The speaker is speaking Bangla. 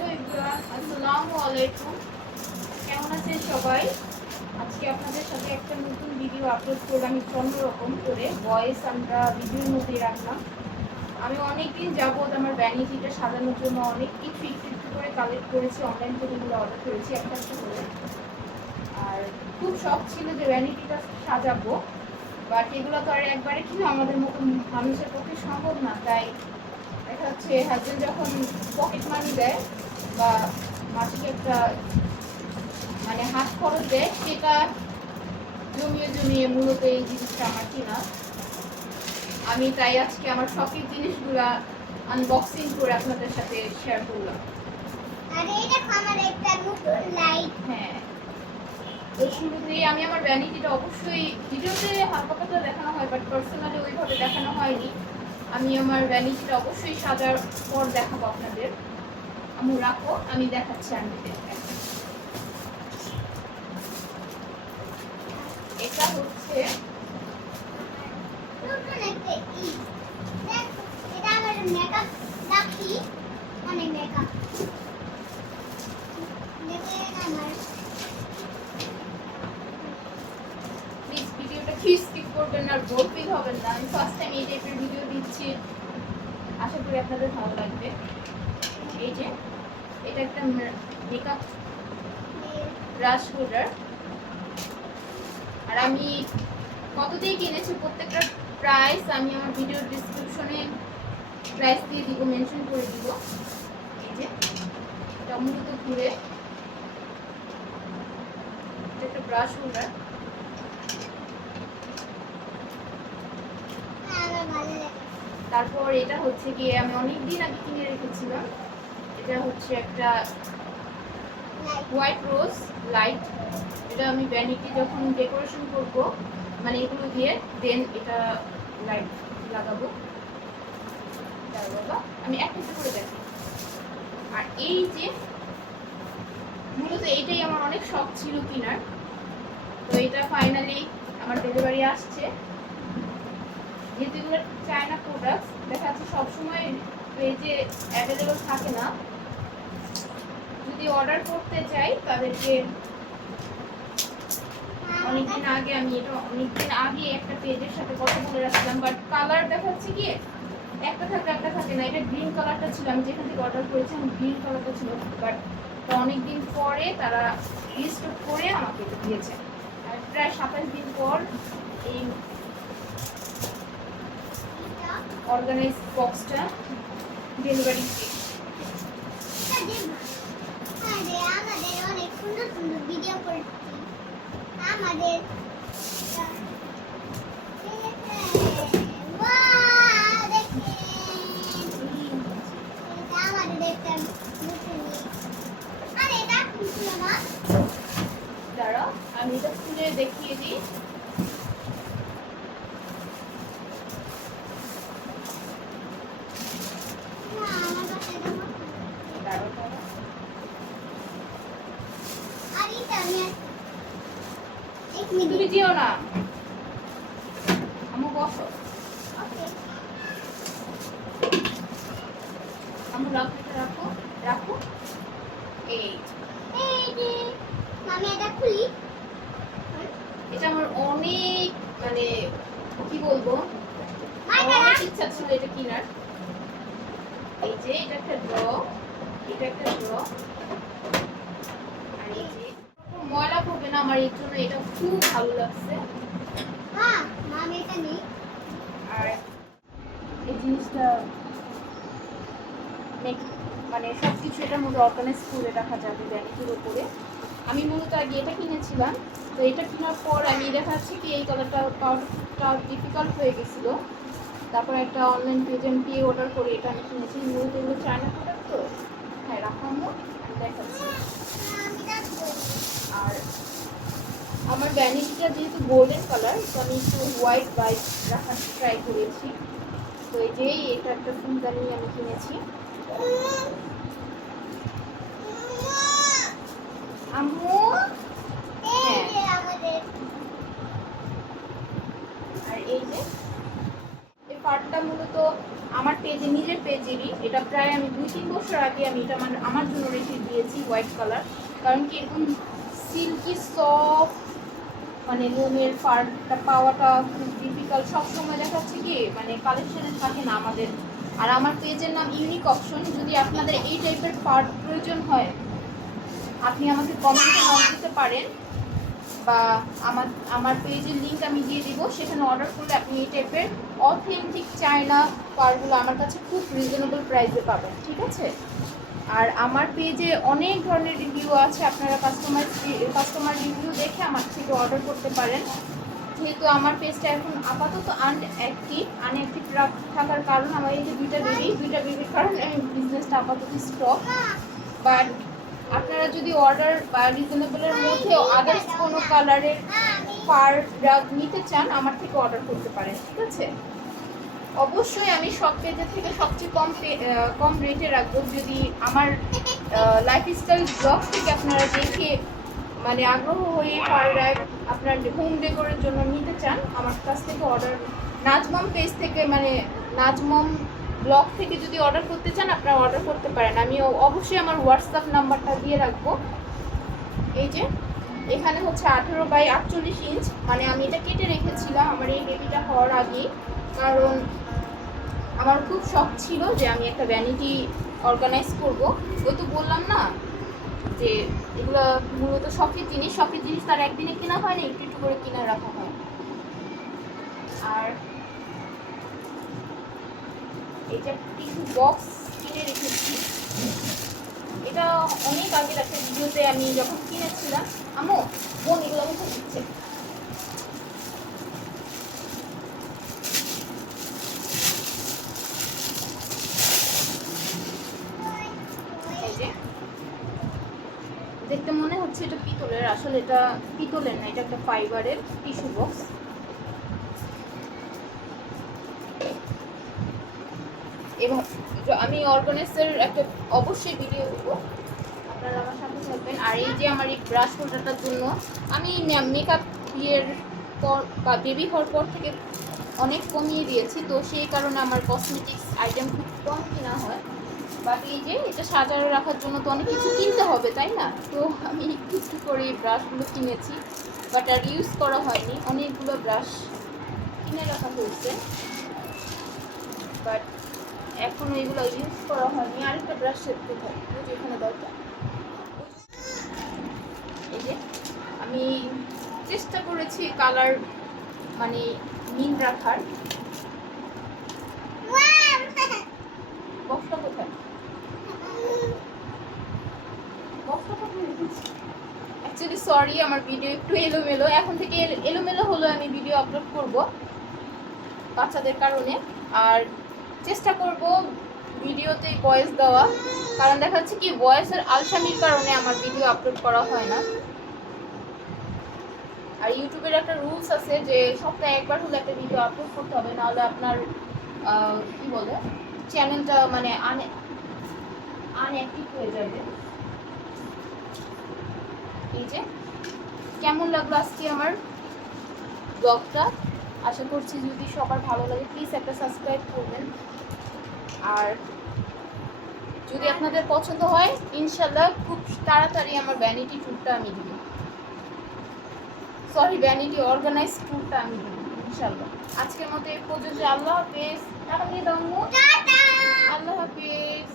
হ্যালো এভরিওয়ান, আসসালামু আলাইকুম। কেমন আছেন সবাই? আজকে আপনাদের সাথে একটা নতুন ভিডিও আপলোড করলাম, একটু অন্যরকম করে ভয়েস আমরা ভিডিওর মধ্যে রাখলাম। আমি অনেকদিন যাবৎ আমার ভ্যানিটিটা সাজানোর জন্য অনেক কিছু একটু একটু করে কালেক্ট করেছি, অনলাইন থেকে এগুলো অর্ডার করেছি একটা একটা করে। আর খুব শখ ছিল যে ভ্যানিটিটা সাজাবো, বাট এগুলো তো আর একবারে কিনা আমাদের মতো মানুষের পক্ষে সম্ভব না। তাই দেখা যাচ্ছে হাজবেন্ড যখন পকেট মানি দেয় বা মাসিক একটা মানে হাত খরচ দেয়, সেটা জমিয়ে জমিয়ে মূলত এই জিনিসটা আমার কিনা। আমি তাই আজকে আমার শখের জিনিসগুলা আনবক্সিং করে আপনাদের সাথে শেয়ার করলাম। আরে এটা আমার একটা নতুন লাইট। হ্যাঁ, তো শুরুতেই আমি আমার ভ্যানিটিটা অবশ্যই ভিডিওতে হালকা পাতলা দেখানো হয়, বাট পার্সোনালি ওইভাবে দেখানো হয়নি। আমি আমার ভ্যানিটিটা অবশ্যই সাজার পর দেখাবো আপনাদের। আমি রাখো, আমি দেখাচ্ছি আনতে। এটা হচ্ছে নতুন একটা দেখ, এটা আমার মেকআপ রাখি, অনেক মেকআপ দেখেন আমার। প্লিজ ভিডিওটা কি স্কিপ করবেন না, বোর ফিল হবেন না। আমি ফার্স্ট টাইম এই টাইপের ভিডিও দিচ্ছি, আশা করি আপনাদের ভালো লাগবে। এই যে এটা একটা মেকআপ ব্রাশ হোল্ডার, আর আমি কত দিয়ে কিনেছি প্রত্যেকটা প্রাইস আমি আমার ভিডিওর ডিসক্রিপশনে প্রাইস দিয়ে দিব, মেনশন করে দিব। এই যে এটা মূলত ঘুরে একটা ব্রাশ হোল্ডার। আমার ভালো লাগে। তারপর এটা হচ্ছে গিয়ে আমি অনেকদিন আগে কিনে রেখেছিলাম, এটা হচ্ছে একটা লাইট হোয়াইট রোজ লাইট। এটা আমি ভ্যানিটি যখন ডেকোরেশন করব মানে এগুলো দিয়ে দেন এটা লাইট লাগাবো। বাবা আমি এক পিস করে দেখি। আর এই যে মূলত এইটাই আমার অনেক শখ ছিল কেনার, তো এটা ফাইনালি আমার ডেলিভারি আসছে। যেহেতু এগুলো চায়না প্রোডাক্টস, দেখা যাচ্ছে সবসময় পেজে অ্যাভেলেবল থাকে না। যদি অর্ডার করতে চাই তাদেরকে অনেকদিন আগে একটা পেজের সাথে কথা বলে রাখছিলাম, বাট কালার দেখাচ্ছে কি একটা থাকে না। এটা গ্রিন কালারটা ছিল, আমি যেখান থেকে অর্ডার করেছিলাম গ্রিন কালারটা ছিল, বাট অনেকদিন পরে তারা রিস্টক করে আমাকে এটা দিয়েছে। আর প্রায় 27 দিন পর এই অর্গানাইজ বক্সটা ডেলিভারি আরে আমাদের অনেক সুন্দর সুন্দর ভিডিও করছি আমাদের। দ্বারা আমি এটা খুলে দেখিয়ে দিই। তুমি দিও না, আমি বসো। আমি রাখো রাখো। এই আমি এটা খুলি। এটা আমার অনেক মানে কি বলবো, অনেক ইচ্ছা ছিল এটা কেনার। এই যে এটা একটা ড্র, এটা একটা ড্র, আর এই যে ময়লা পড়বে না আমার, এর জন্য এটা খুব ভালো লাগছে। হ্যাঁ আমি এটা নেই। আর এই জিনিসটা মানে সবকিছু এটার মধ্যে অর্গানাইজ করে রাখা যাবে ভ্যানিটির উপরে। আমি মূলত আগে এটা কিনেছিলাম, তো এটা কেনার পর আমি দেখা যাচ্ছে কি এই কালারটা পাওয়াটা ডিফিকাল্ট হয়ে গেছিলো। তারপর একটা অনলাইন পেজে আমি পেয়ে অর্ডার করে এটা আমি কিনেছি। মূলত এগুলো চায়না প্রোডাক্ট তো। হ্যাঁ রাখাবো, আমি দেখাচ্ছি। আর আমার ভ্যানিটিটা যেহেতু গোল্ডেন কালার, তো আমি একটু হোয়াইট বাইট রাখার ট্রাই করেছি। তো এই যে এটা একটা ফুলদানি আমি কিনেছি। আম্মু আর এই যে এই পার্টটা মূলত আমার পেজে, নিজের পেজেরই। এটা প্রায় আমি 2-3 বছর বছর আগে আমি এটা আমার জন্য রেখে দিয়েছি হোয়াইট কালার, কারণ কি এরকম সিল্কি সফট মানে লোনের ফারটা পাওয়াটা খুব ডিফিকাল্ট। সবসময় দেখাচ্ছে কি মানে কালেকশনে থাকে না আমাদের। আর আমার পেজের নাম ইউনিক অপশন। যদি আপনাদের এই টাইপের ফার প্রয়োজন হয় আপনি আমাকে কমেন্টে নক দিতে পারেন, বা আমার পেজের লিঙ্ক আমি দিয়ে দিব, সেখানে অর্ডার করলে আপনি এই টাইপের অথেন্টিক চায়না পারগুলো আমার কাছে খুব রিজনেবল প্রাইসে পাবেন, ঠিক আছে? আর আমার পেজে অনেক ধরনের রিভিউ আছে, আপনারা কাস্টমার রিভিউ দেখে আমার থেকে অর্ডার করতে পারেন। যেহেতু আমার পেজটা এখন আপাতত আনঅ্যাক্টিভ থাকার কারণ আমার এই যে দুইটা বেবির কারণে আমি বিজনেসটা আপাতত স্টপ। বাট আপনারা যদি অর্ডার বা রিজনেবলের মধ্যে আদার্স কোনো কালারের পার রাগ নিতে চান আমার থেকে অর্ডার করতে পারেন, ঠিক আছে? অবশ্যই আমি সব পেজের থেকে সবচেয়ে কম রেটে রাখবো। যদি আমার লাইফস্টাইল ব্লগ থেকে আপনারা দেখে মানে আগ্রহ হয়ে পার রাগ আপনার হোম ডেকোরের জন্য নিতে চান আমার কাছ থেকে অর্ডার, নাজমম পেজ থেকে মানে নাজমম ব্লগ থেকে যদি অর্ডার করতে চান আপনারা অর্ডার করতে পারেন। আমি অবশ্যই আমার হোয়াটসঅ্যাপ নাম্বারটা দিয়ে রাখবো। এই যে এখানে হচ্ছে 18x48 ইঞ্চ, মানে আমি এটা কেটে রেখেছিলাম আমার এই বেবিটা হওয়ার আগেই, কারণ আমার খুব শখ ছিল যে আমি একটা ভ্যানিটি অর্গানাইজ করব। ওই তো বললাম না যে এগুলো মূলত শখের জিনিস তার একদিনে কেনা হয় না, একটু একটু করে কিনে রাখা হয়। আর এটা টিস্যু বক্স কিনে রেখেছি, এটা অনেক আগের একটা ভিডিওতে আমি যখন কিনেছিলাম। আমো বোন এগুলো মুখে দিচ্ছে। দেখতে মনে হচ্ছে এটা পিতলের, আসলে এটা পিতলের না, এটা একটা ফাইবারের টিস্যু বক্স। এবং আমি অর্গানাইজের একটা অবশ্যই ভিডিও দেবো, আপনারা আমার সাথে থাকবেন। আর এই যে আমার এই ব্রাশ হোল্ডারটার জন্য আমি মেকআপ ইয়ের পর বা বেবি হওয়ার পর থেকে অনেক কমিয়ে দিয়েছি, তো সেই কারণে আমার কসমেটিক্স আইটেম খুব কম কেনা হয়। বাট এই যে এটা সাজানো রাখার জন্য তো অনেক কিছু কিনতে হবে তাই না, তো আমি একটু একটু করে এই ব্রাশগুলো কিনেছি, বাট আর ইউজ করা হয়নি। অনেকগুলো ব্রাশ কিনে রাখা হয়েছে, বাট এখনো এগুলো ইউজ করা হয়নি। আরেকটা ব্রাশ সেট কোথায়, যেখানে দরকার। এই যে আমি চেষ্টা করেছি কালার মানে মিন রাখার। বক্সটা কোথায়? অ্যাকচুয়ালি সরি, আমার ভিডিও একটু এলোমেলো, এখন থেকে এলোমেলো হলো আমি ভিডিও আপলোড করব বাচ্চাদের কারণে। আর চেষ্টা করব ভিডিওতে ভয়েস দেওয়া, কারণ দেখা যাচ্ছে কি ভয়েসের আলসামির কারণে আমার ভিডিও আপলোড করা হয় না। আর ইউটিউবের একটা রুলস আছে যে সপ্তাহে একবার হলে একটা ভিডিও আপলোড করতে হবে, নাহলে আপনার কি বলে চ্যানেলটা মানে আনঅ্যাক্টিভ হয়ে যাবে। এই যে কেমন লাগলো আজকে আমার ব্লগটা, আশা করছি যদি সবার ভালো লাগে প্লিজ একটা সাবস্ক্রাইব করবেন। আর যদি আপনাদের পছন্দ হয় ইনশাল্লাহ খুব তাড়াতাড়ি আমার ভ্যানিটি ট্যুরটা আমি দিব, ভ্যানিটি অর্গানাইজ ট্যুরটা আমি দিব ইনশাল্লাহ। আজকের মতো এই পর্যন্ত, আল্লাহ হাফেজ। আল্লাহ হাফেজ।